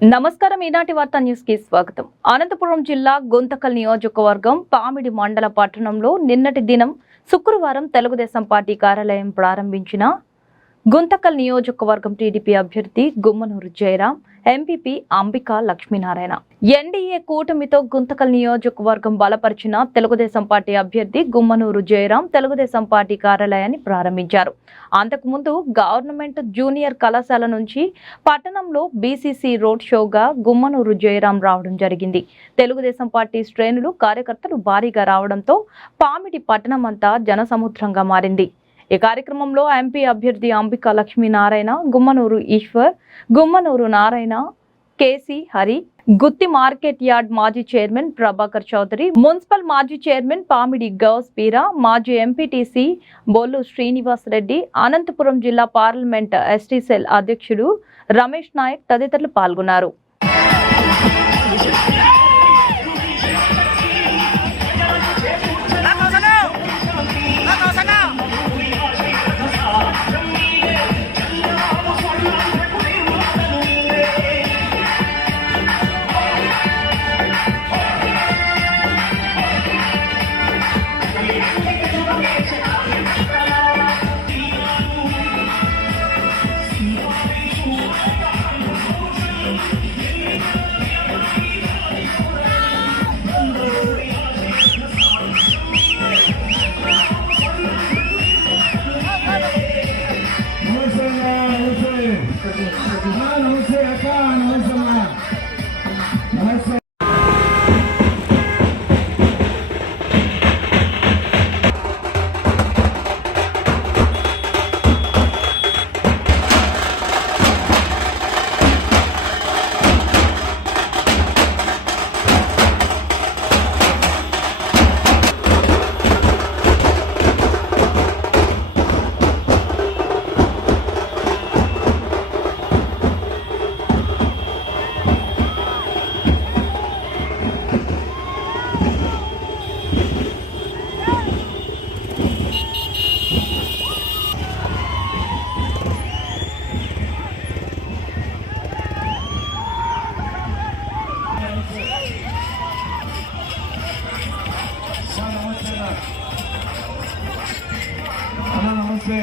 నమస్కారం. ఈనాటి వార్తా న్యూస్ కి స్వాగతం. అనంతపురం జిల్లా గుంతకల్ నియోజకవర్గం పామిడి మండల పట్టణంలో నిన్నటి దినం శుక్రవారం తెలుగుదేశం పార్టీ కార్యాలయం ప్రారంభించిన గుంతకల్ నియోజకవర్గం టీడీపీ అభ్యర్థి గుమ్మనూరు జయరాం, ఎంపీపీ అంబికా లక్ష్మీనారాయణ. ఎన్డీఏ కూటమితో గుంతకల్ నియోజకవర్గం బలపరిచిన తెలుగుదేశం పార్టీ అభ్యర్థి గుమ్మనూరు జయరాం తెలుగుదేశం పార్టీ కార్యాలయాన్ని ప్రారంభించారు. అంతకుముందు గవర్నమెంట్ జూనియర్ కళాశాల నుంచి పట్టణంలో బీసీసీ రోడ్ షోగా గుమ్మనూరు జయరాం రావడం జరిగింది. తెలుగుదేశం పార్టీ శ్రేణులు, కార్యకర్తలు భారీగా రావడంతో పామిడి పట్టణం అంతా జనసముద్రంగా మారింది. ఈ కార్యక్రమంలో ఎంపీ అభ్యర్థి అంబికా లక్ష్మీనారాయణ, గుమ్మనూరు ఈశ్వర్, గుమ్మనూరు నారాయణ, కేసీ హరి, గుత్తి మార్కెట్ యార్డ్ మాజీ చైర్మన్ ప్రభాకర్ చౌదరి, మున్సిపల్ మాజీ చైర్మన్ పామిడి గౌస్ పీరా, మాజీ ఎంపీటీసీ బొల్లు శ్రీనివాస్ రెడ్డి, అనంతపురం జిల్లా పార్లమెంట్ ఎస్టీ సెల్ అధ్యక్షుడు రమేష్ నాయక్ తదితరులు పాల్గొన్నారు. నమస్తే.